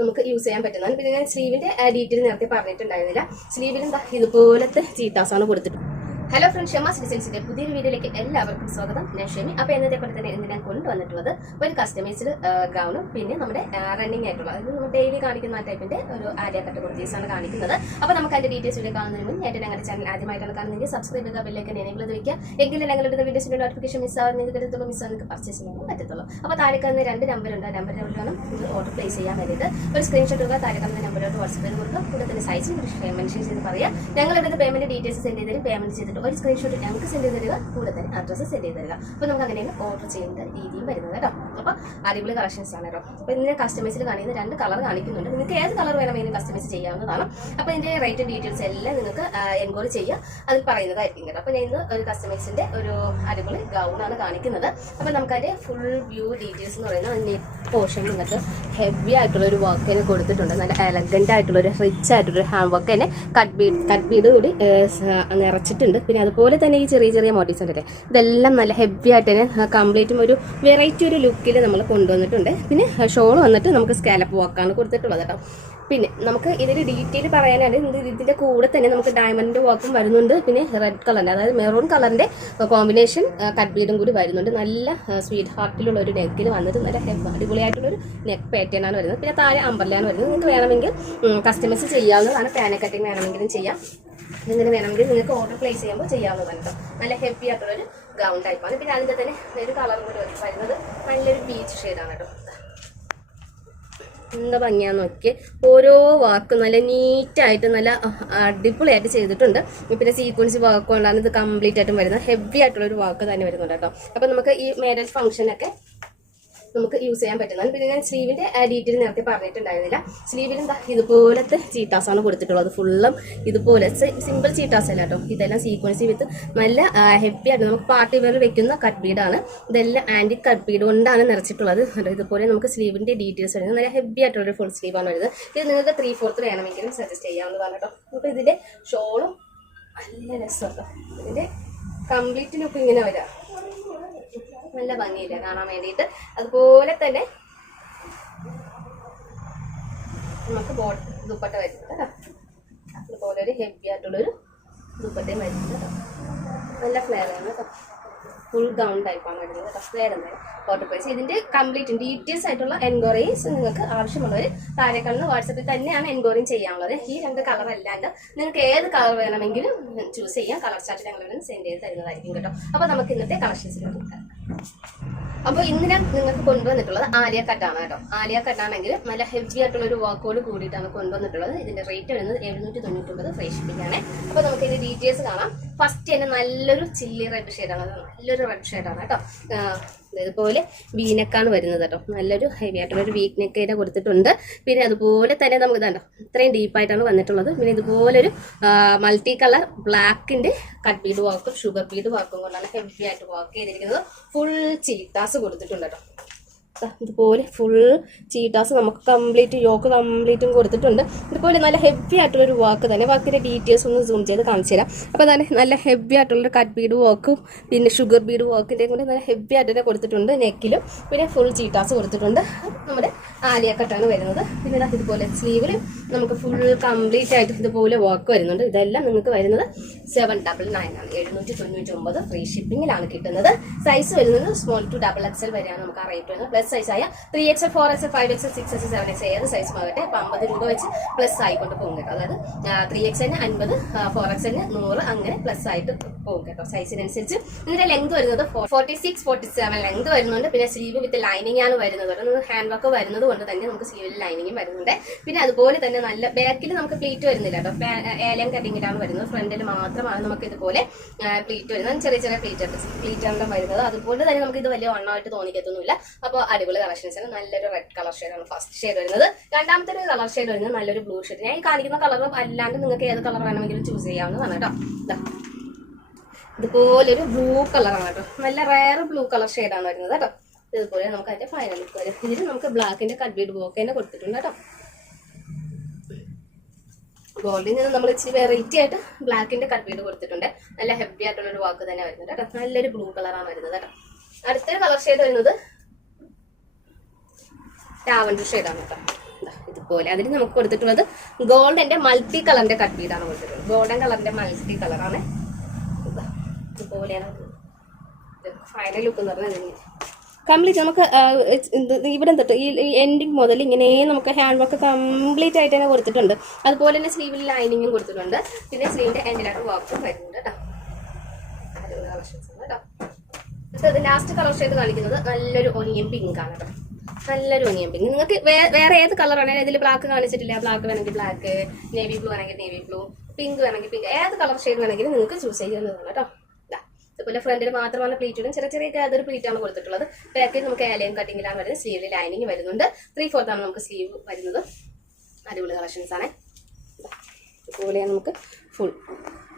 നമുക്ക് യൂസ് ചെയ്യാൻ പറ്റുന്നതാണ് പിന്നെ ഞാൻ സ്ലീവിന്റെ ഡീറ്റെയിൽ നേരത്തെ പറഞ്ഞിട്ടുണ്ടായിരുന്നില്ല. എന്താ ഇതുപോലത്തെ ചീത്താസാണ് കൊടുത്തിട്ട് ഹലോ ഫ്രണ്ട് ഷമ സിറ്റിസിന്റെ പുതിയൊരു വീഡിയോയിലേക്ക് എല്ലാവർക്കും സ്വാഗതം. ഞാൻ ഷെമി. അപ്പൊ എന്നത്തെ പോലെ തന്നെ ഇന്ന് ഞാൻ കൊണ്ടുവന്നിട്ടുള്ളത് ഒരു കസ്റ്റമൈസ്ഡ് ഗൗണും പിന്നെ നമ്മുടെ റണ്ണിംഗ് ആയിട്ടുള്ള അതായത് നമ്മൾ ഡെയിലി കാണിക്കുന്ന ആ ടൈപ്പിന്റെ ഒരു ആര്യ കട്ട് ആണ് കാണിക്കുന്നത്. അപ്പൊ നമുക്ക് അതിന്റെ ഡീറ്റെയിൽസ് വീഡിയോ കാണുന്നതിന് മുന്നേ എന്റെ ഞങ്ങളുടെ ചാനൽ ആദ്യമായിട്ടാണ് കാണുന്നതെങ്കിൽ സബ്സ്ക്രൈബ് ചെയ്യുക ബെല്ലേക്ക് എനേബിൾ ചെയ്ത് വെക്കുക. എങ്കിലും ഞങ്ങളുടെ വീഡിയോസിന്റെ നോട്ടിഫിക്കേഷൻ മിസ് ആവാൻ നിങ്ങൾക്ക് എടുത്തുള്ളൂ മിസ് നിങ്ങൾക്ക് പർച്ചേസ് ചെയ്യാൻ പറ്റത്തുള്ളൂ. അപ്പൊ താഴെ കാണുന്ന രണ്ട് നമ്പർ ഉണ്ട്. നമ്പർ വേണം ഇത് ഓർഡർ പ്ലേസ് ചെയ്യാൻ വേണ്ടിയിട്ട് ഒരു സ്ക്രീൻഷോട്ട് എടുക്കുക താഴെ കാണുന്ന നമ്പറിലോട്ട് വാട്സ്ആപ്പ് ചെയ്ത് കൊടുക്കുക. കൂടെ തന്നെ സൈസും മെൻഷൻ ചെയ്ത് പറയാം ഞങ്ങളുടെ പേയ്മെന്റ് ഡീറ്റെയിൽസ് സെൻഡ് ചെയ്തതിന് പേയ്മെന്റ് ചെയ്തിട്ട് ഒരു സ്ക്രീൻഷോട്ട് ഞങ്ങൾക്ക് സെൻഡ് ചെയ്ത് തരിക കൂടെ തന്നെ അഡ്രസ്സ് സെൻഡ് ചെയ്ത് തരിക. അപ്പോൾ നമുക്ക് അങ്ങനെയാണ് ഓർഡർ ചെയ്യുന്ന രീതിയും വരുന്നത് കേട്ടോ. അപ്പോൾ അടിപൊളി കളക്ഷൻസ് ആണ് കേട്ടോ. അപ്പോൾ ഇതിന്റെ കസ്റ്റമൈസിൽ കാണിക്കുന്ന രണ്ട് കളർ കാണിക്കുന്നുണ്ട്. നിങ്ങൾക്ക് ഏത് കളർ വേണമെങ്കിലും കസ്റ്റമൈസ് ചെയ്യാവുന്നതാണ്. അപ്പോൾ ഇതിന്റെ റേറ്റ് ഡീറ്റെയിൽസ് എല്ലാം നിങ്ങൾക്ക് എൻക്വയറി ചെയ്യുക അതിൽ പറയുന്നതായിരിക്കും കേട്ടോ. അപ്പോൾ ഞാൻ ഇന്ന് ഒരു കസ്റ്റമൈസിന്റെ ഒരു അടിപൊളി ഗൗണാണ് കാണിക്കുന്നത്. അപ്പോൾ നമുക്കതിന്റെ ഫുൾ വ്യൂ ഡീറ്റെയിൽസ് എന്ന് പറയുന്നത് അതിന്റെ പോർഷൻ നിങ്ങൾക്ക് ഹെവി ആയിട്ടുള്ള ഒരു വർക്ക് തന്നെ കൊടുത്തിട്ടുണ്ട്. നല്ല എലഗന്റ് ആയിട്ടുള്ള ഒരു റിച്ച് ആയിട്ടുള്ള ഒരു ഹാൻഡ് വർക്ക് തന്നെ കട്ട് ബീഡ് കട്ട് ബീഡ് കൂടി നിറച്ചിട്ടുണ്ട്. പിന്നെ അതുപോലെ തന്നെ ഈ ചെറിയ ചെറിയ ഉണ്ടല്ലേ? ഇതെല്ലാം നല്ല ഹെവി ആയിട്ട് തന്നെ കംപ്ലീറ്റും ഒരു വെറൈറ്റി ഒരു ലുക്കിൽ നമ്മൾ കൊണ്ടുവന്നിട്ടുണ്ട്. പിന്നെ ഷോൾ വന്നിട്ട് നമുക്ക് സ്കാലപ്പ് വർക്കാണ് കൊടുത്തിട്ടുള്ളത് കേട്ടോ. പിന്നെ നമുക്ക് ഇതിന്റെ ഡീറ്റെയിൽ പറയാനാണെങ്കിൽ ഇത് ഇതിന്റെ കൂടെ തന്നെ നമുക്ക് ഡയമണ്ട് വർക്കും വരുന്നുണ്ട്. പിന്നെ റെഡ് കളറിന്റെ അതായത് മെറൂൺ കളറിന്റെ കോമ്പിനേഷൻ കട്ട് ബീഡും കൂടി വരുന്നുണ്ട്. നല്ല സ്വീറ്റ് ഹാർട്ടിലുള്ള ഒരു നെക്കിൽ വന്നിട്ട് നല്ല അടിപൊളിയായിട്ടുള്ളൊരു നെക്ക് പാറ്റേൺ ആണ് വരുന്നത്. പിന്നെ താഴെ അമ്പർലാണ് വരുന്നത്. നിങ്ങൾക്ക് വേണമെങ്കിൽ കസ്റ്റമൈസ് ചെയ്യാവുന്നതാണ്. പാന കട്ടിങ് വേണമെങ്കിലും ചെയ്യാം. ഇങ്ങനെ വേണമെങ്കിൽ നിങ്ങൾക്ക് ഓർഡർ പ്ലേസ് ചെയ്യുമ്പോൾ ചെയ്യാവുന്നതാണ് കേട്ടോ നല്ല ഹെവി ആയിട്ടുള്ള ഒരു ഗൗൺ ടൈപ്പാണ് പിന്നെ അതിന്റെ തന്നെ ഒരു കളർ കൂടി വരുന്നത് നല്ലൊരു ബീച്ച് ഷെയ്ഡാണ് കേട്ടോ എന്താ ഭംഗിയാന്ന് നോക്കി ഓരോ വർക്ക് നല്ല നീറ്റായിട്ട് നല്ല അടിപൊളിയായിട്ട് ചെയ്തിട്ടുണ്ട്. പിന്നെ സീക്വൻസ് വർക്ക് കൊണ്ടാണ് ഇത് കംപ്ലീറ്റ് ആയിട്ടും വരുന്നത്. ഹെവി ആയിട്ടുള്ള ഒരു വർക്ക് തന്നെ വരുന്നുണ്ട് കേട്ടോ അപ്പം നമുക്ക് ഈ മാരേജ് ഫംഗ്ഷനൊക്കെ നമുക്ക് യൂസ് ചെയ്യാൻ പറ്റുന്നതാണ് പിന്നെ ഞാൻ സ്ലീവിന്റെ ഡീറ്റെയിൽ നേരത്തെ പറഞ്ഞിട്ടുണ്ടായിരുന്നില്ല. എന്താ ഇതുപോലത്തെ ചീട്ടാസാണ് കൊടുത്തിട്ടുള്ളത്. ഫുള്ളും ഇതുപോലെ സിമ്പിൾ ചീട്ടാസ് അല്ല കേട്ടോ. ഇതെല്ലാം സീക്വൻസി വിത്ത് നല്ല ഹെവി ആയിട്ട് നമുക്ക് പാർട്ടി വെയർ വെക്കുന്ന കട്ട് ബീഡാണ് ഇതെല്ലാം ആന്റി കട്ട് ബീഡ് കൊണ്ടാണ് നിറച്ചിട്ടുള്ളത്. ഇതുപോലെ നമുക്ക് സ്ലീവിന്റെ ഡീറ്റെയിൽസ് വരുന്നത്. നല്ല ഹെവി ആയിട്ടുള്ള ഒരു ഫുൾ സ്ലീവാണ് വരുന്നത്. ഇത് നിങ്ങൾക്ക് ത്രീ ഫോർത്ത് വേണമെങ്കിലും സജസ്റ്റ് ചെയ്യാമെന്ന് കേട്ടോ. അപ്പോൾ ഇതിന്റെ ഷോളും നല്ല രസമാണ് ഇതിന്റെ കംപ്ലീറ്റ് ലുക്ക് ഇങ്ങനെ വരാം. നല്ല ഭംഗിയില്ല? കാണാൻ വേണ്ടിയിട്ട്. അതുപോലെ തന്നെ നമുക്ക് ദുപ്പട്ട വരുന്നത് അതുപോലെ ഒരു ഹെവി ആയിട്ടുള്ളൊരു ദുപ്പട്ടയും വരുന്നത് നല്ല ഫ്ലെയർ ആണ് കേട്ടോ. ഫുൾ ഗൗൺ ടൈപ്പാണ് വരുന്നത് കേട്ടോ. ഫ്ലെയർ എന്തായാലും ഫോട്ടോ പ്രൈസ് ഇതിന്റെ കംപ്ലീറ്റ് ഡീറ്റെയിൽസ് ആയിട്ടുള്ള എൻക്വയറീസ് നിങ്ങൾക്ക് ആവശ്യമുള്ളവർ താഴെ കാണുന്ന വാട്സപ്പിൽ തന്നെയാണ് എൻക്വയറിയും ചെയ്യാനുള്ളത്. ഈ രണ്ട് കളർ അല്ലാണ്ട് നിങ്ങൾക്ക് ഏത് കളർ വേണമെങ്കിലും ചൂസ് ചെയ്യാം. കളർ ചാർട്ട് ഞങ്ങൾ സെൻഡ് ചെയ്ത് തരുന്നതായിരിക്കും കേട്ടോ. അപ്പോൾ നമുക്ക് ഇന്നത്തെ കളക്ഷൻസിലോട്ട് കിട്ടാം അപ്പോൾ ഇന്ന് ഞാൻ നിങ്ങൾക്ക് കൊണ്ടുവന്നിട്ടുള്ളത് ആലിയ കട്ടാണ് കേട്ടോ. ആലിയ കട്ടാണെങ്കിൽ നല്ല ഹെവി ആയിട്ടുള്ള ഒരു വർക്കോട് കൂടിയിട്ടാണ് കൊണ്ടുവന്നിട്ടുള്ളത്. ഇതിന്റെ റേറ്റ് വരുന്നത് എഴുന്നൂറ്റി തൊണ്ണൂറ്റൊമ്പത് ഫ്രീ ഷിപ്പിംഗ് അപ്പൊ അപ്പോൾ നമുക്ക് ഇതിന്റെ ഡീറ്റെയിൽസ് കാണാം. ഫസ്റ്റ് തന്നെ നല്ലൊരു ചില്ലി റെഡ് ഷെയ്ഡാണ് നല്ലൊരു റെഡ് ഷെയ്ഡാണ് കേട്ടോ. ഇതുപോലെ വീനക്കാണ് വരുന്നത് കേട്ടോ. നല്ലൊരു ഹെവി ആയിട്ടുള്ള ഒരു വീക്ക് നെക്ക് തന്നെ കൊടുത്തിട്ടുണ്ട്. പിന്നെ അതുപോലെ തന്നെ നമുക്ക് ഇതാണ്ടോ ഇത്രയും ഡീപ്പായിട്ടാണ് വന്നിട്ടുള്ളത്. പിന്നെ ഇതുപോലൊരു മൾട്ടി കളർ ബ്ലാക്കിന്റെ കട്ട് ബീഡ് വാക്കും ഷുഗർ ബീഡ് വാക്കും കൊണ്ടാണ് ഹെവി ആയിട്ട് വർക്ക് ചെയ്തിരിക്കുന്നത്. ഫുൾ ചീത്താസ് കൊടുത്തിട്ടുണ്ട് കേട്ടോ. ഇതുപോലെ ഫുൾ ചീട്ടാസ് നമുക്ക് കംപ്ലീറ്റ് യോക്ക് കംപ്ലീറ്റും കൊടുത്തിട്ടുണ്ട്. ഇതുപോലെ നല്ല ഹെവി ആയിട്ടുള്ള ഒരു വർക്ക് തന്നെ. വർക്കിന്റെ ഡീറ്റെയിൽസ് ഒന്ന് സൂം ചെയ്ത് കാണിച്ചു തരാം. അപ്പോൾ തന്നെ നല്ല ഹെവി ആയിട്ടുള്ള കട്ട് ബീഡ് വർക്കും പിന്നെ ഷുഗർ ബീഡ് വർക്കിന്റെ കൂടെ നല്ല ഹെവി ആയിട്ട് തന്നെ കൊടുത്തിട്ടുണ്ട് നെക്കിലും പിന്നെ ഫുൾ ചീട്ടാസ് കൊടുത്തിട്ടുണ്ട്. നമ്മുടെ ആലിയ കട്ടാണ് വരുന്നത്. പിന്നെ ഇതുപോലെ സ്ലീവിൽ നമുക്ക് ഫുൾ കംപ്ലീറ്റ് ആയിട്ട് ഇതുപോലെ വർക്ക് വരുന്നുണ്ട്. ഇതെല്ലാം നിങ്ങൾക്ക് വരുന്നത് സെവൻ ഡബിൾ നയൻ ആണ്. എഴുന്നൂറ്റി തൊണ്ണൂറ്റി ഒമ്പത് ഫ്രീ ഷിപ്പിംഗിലാണ് കിട്ടുന്നത്. സൈസ് വരുന്നത് സ്മോൾ ടു ഡബിൾ എക്സൽ വരെയാണ് നമുക്ക് ആ റേറ്റ് വരുന്നത് പ്ലസ് സൈസ് ആയ three XL four XL five XL six XL seven XL ഏത് സൈസ് ആകട്ടെ അപ്പൊ അമ്പത് രൂപ വെച്ച് പ്ലസ് ആയിക്കൊണ്ട് പോകും കേട്ടോ. അതായത് ത്രീ എക്സലിന് അൻപത് ഫോർ എക്സലിന് നൂറ് അങ്ങനെ പ്ലസ് ആയിട്ട് പോകും കേട്ടോ. സൈസിനനുസരിച്ച് ഇതിന്റെ ലെങ്ത് വരുന്നത് forty six forty seven length വരുന്നുണ്ട്. പിന്നെ സ്ലീവ് വിത്ത് ലൈനിങ് ആണ് വരുന്നത് ഹാൻഡ് വർക്ക് വരുന്നത് കൊണ്ട് തന്നെ നമുക്ക് സ്ലീവിൽ ലൈനിങ്ങും വരുന്നുണ്ട്. പിന്നെ അതുപോലെ തന്നെ നല്ല ബാക്കിൽ നമുക്ക് പ്ലീറ്റ് വരുന്നില്ല കേട്ടോ. ഏലം കട്ടിങ്ങിലാണ് വരുന്നത്. ഫ്രണ്ടിൽ മാത്രമാണ് നമുക്ക് ഇതുപോലെ പ്ലീറ്റ് വരുന്നത്. ചെറിയ ചെറിയ പ്ലീറ്റ് പ്ലീറ്റ് ആണ് വരുന്നത്. അതുപോലെ തന്നെ നമുക്ക് ഇത് വലിയ വണ്ണമായിട്ട് തോന്നിക്കത്തൊന്നുമില്ല. അപ്പോൾ അടിപൊളി കളക്ഷൻസ് ആണ്. നല്ലൊരു റെഡ് കളർ ഷെയ്ഡാണ് ഫസ്റ്റ് ഷെയ്ഡ് വരുന്നത്. രണ്ടാമത്തെ ഒരു കളർ ഷെയ്ഡ് വരുന്നത് നല്ലൊരു ബ്ലൂ ഷെയ്ഡ് ഞാൻ ഈ കാണിക്കുന്ന കളർ അല്ലാണ്ട് നിങ്ങൾക്ക് ഏത് കളർ വേണമെങ്കിലും ചൂസ് ചെയ്യാവുന്നതാണ് കേട്ടോ. ഇതുപോലൊരു ബ്ലൂ കളറാണ് കേട്ടോ. നല്ല റയർ ബ്ലൂ കളർ ഷെയ്ഡാണ് വരുന്നത് കേട്ടോ. ഇതുപോലെ നമുക്ക് അതിന്റെ ഫൈനൽ ലുക്ക് വരും. ഇതിൽ നമുക്ക് ബ്ലാക്കിന്റെ കട്ട് ബീഡ് ബോക്ക് തന്നെ കൊടുത്തിട്ടുണ്ട് കേട്ടോ. ഗോൾഡിൽ നിന്ന് നമ്മൾ ഇച്ചിരി വെറൈറ്റി ആയിട്ട് ബ്ലാക്കിന്റെ കട്ട് ചെയ്ത് കൊടുത്തിട്ടുണ്ട്. നല്ല ഹെവി ആയിട്ടുള്ളൊരു വാക്ക് തന്നെ വരുന്നത് കേട്ടോ. നല്ലൊരു ബ്ലൂ കളറാണ് വരുന്നത് കേട്ടോ. അടുത്തൊരു കളർ ഷെയ്ഡ് വരുന്നത് ലാവൻഡർ ഷെയ്ഡാണ് കേട്ടോ. ഇതുപോലെ. അതിന് നമുക്ക് കൊടുത്തിട്ടുള്ളത് ഗോൾഡിന്റെ മൾട്ടി കളറിന്റെ കട്ട് ചെയ്താണ് കൊടുത്തിട്ടുള്ളത്. ഗോൾഡൻ കളറിന്റെ മൾട്ടി കളറാണ് ഇതുപോലെയാണ്. ഫൈനൽ ലുക്ക് എന്ന് പറഞ്ഞാൽ കംപ്ലീറ്റ് നമുക്ക് ഇത് ഇവിടെ തൊട്ട് ഈ എൻഡിങ് മുതൽ ഇങ്ങനെ നമുക്ക് ഹാൻഡ് വർക്ക് കംപ്ലീറ്റ് ആയിട്ട് തന്നെ കൊടുത്തിട്ടുണ്ട്. അതുപോലെ തന്നെ സ്ലീവിൽ ലൈനിങ്ങും കൊടുത്തിട്ടുണ്ട്. പിന്നെ സ്ലീവിന്റെ എൻഡിലാണ് വർക്കും വരുന്നുണ്ട് കേട്ടോ. കേട്ടോ. ലാസ്റ്റ് കളർ ഷെയ്ഡ് കാണിക്കുന്നത് നല്ലൊരു ഒനിയൻ പിങ്ക് ആണ് നല്ലൊരു ഒനിയൻ പിങ്ക് നിങ്ങൾക്ക് വേറെ ഏത് ആണെങ്കിൽ ഇതിൽ ബ്ലാക്ക് കാണിച്ചിട്ടില്ല. ബ്ലാക്ക് വേണമെങ്കിൽ ബ്ലാക്ക് നേവി ബ്ലൂ വേണമെങ്കിൽ നേവി ബ്ലൂ പിങ്ക് വേണമെങ്കിൽ പിങ്ക് ഏത് കളർ ഷെയ്ഡ് വേണമെങ്കിലും നിങ്ങൾക്ക് ചൂസ് ചെയ്യാവുന്നതാണ് കേട്ടോ. ദാ. ഇതുപോലെ ഫ്രണ്ടിൽ മാത്രമാണ് പ്ലീറ്റ് വരും ചെറിയ ചെറിയ ഏതൊരു പ്ലീറ്റ് ആണ് കൊടുത്തിട്ടുള്ളത്. ബാക്കിൽ നമുക്ക് ഏലയും കട്ടിങ്ങിലാണ് വരുന്നത്. സ്ലീവിൽ ലൈനിങ് വരുന്നുണ്ട്. ത്രീ ആണ് നമുക്ക് സ്ലീവ് വരുന്നത്. അടിപൊളി കളക്ഷൻസ് ആണ്. ഇതുപോലെയാണ് നമുക്ക് ഫുൾ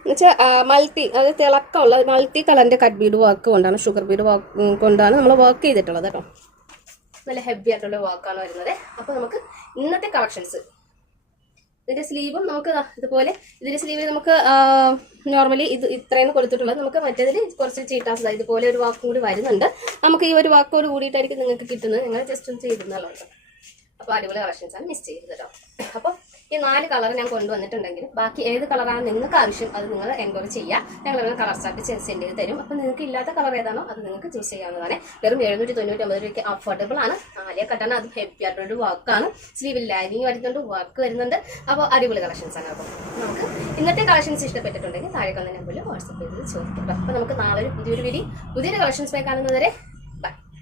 എന്നുവെച്ചാൽ മൾട്ടി അത് തിളക്കമുള്ള മൾട്ടി കളറിന്റെ കട്ട് ബീഡ് വർക്ക് കൊണ്ടാണ് ഷുഗർ ബീഡ് വർക്ക് കൊണ്ടാണ് നമ്മൾ വർക്ക് ചെയ്തിട്ടുള്ളത് കേട്ടോ. നല്ല ഹെവി ആയിട്ടുള്ള വർക്കാണ് വരുന്നത്. അപ്പോൾ നമുക്ക് ഇന്നത്തെ കളക്ഷൻസ് ഇതിന്റെ സ്ലീവും നമുക്ക് ഇതുപോലെ ഇതിന്റെ സ്ലീവിൽ നമുക്ക് നോർമലി ഇത് ഇത്രയാണ് കൊടുത്തിട്ടുള്ളത്. നമുക്ക് മറ്റേതിൽ കുറച്ച് ചീട്ടാസ് ഇതുപോലെ ഒരു വാക്കും കൂടി വരുന്നുണ്ട്. നമുക്ക് ഈ ഒരു വാക്കോട് കൂടിയിട്ടായിരിക്കും നിങ്ങൾക്ക് കിട്ടുന്നത്. നിങ്ങൾ ജസ്റ്റ് ഒന്ന് ചെയ്തെന്നുള്ളത് അപ്പോൾ അടിപൊളി കളക്ഷൻസ് ആണ് മിസ് ചെയ്തത് കേട്ടോ അപ്പോൾ ഈ നാല് കളർ ഞാൻ കൊണ്ടുവന്നിട്ടുണ്ടെങ്കിൽ ബാക്കി ഏത് കളറാണ് നിങ്ങൾക്ക് ആവശ്യം അത് നിങ്ങൾ എൻക്വയറി ചെയ്യുക. ഞങ്ങൾ അങ്ങനെ കളർ ചാർട്ട് സെൻഡ് ചെയ്ത് തരും. അപ്പോൾ നിങ്ങൾക്ക് ഇല്ലാത്ത കളർ ഏതാണോ അത് നിങ്ങൾക്ക് ചൂസ് ചെയ്യാവുന്നതാണ്. വെറും എഴുന്നൂറ്റി തൊണ്ണൂറ്റി ഒമ്പത് രൂപയ്ക്ക് അഫോർഡബിൾ ആണ്. ആലിയ കട്ടാണ് അത് ഹെവി ആയിട്ടുള്ള വർക്കാണ് സ്ലീവിൽ ലൈനിങ് വരുന്നുണ്ട് വർക്ക് വരുന്നുണ്ട്. അപ്പോൾ അടിപൊളി കളക്ഷൻസ് ആണ് അപ്പോൾ നമുക്ക് ഇന്നത്തെ കളക്ഷൻസ് ഇഷ്ടപ്പെട്ടിട്ടുണ്ടെങ്കിൽ താഴെ കാണുന്ന നമ്പറിൽ വാട്സപ്പ് ചെയ്ത് ചോദിക്കും അപ്പോൾ നമുക്ക് നാളെ ഒരു പുതിയൊരു വീഡിയോ പുതിയൊരു കളക്ഷൻസ് കാണുന്നതുവരെ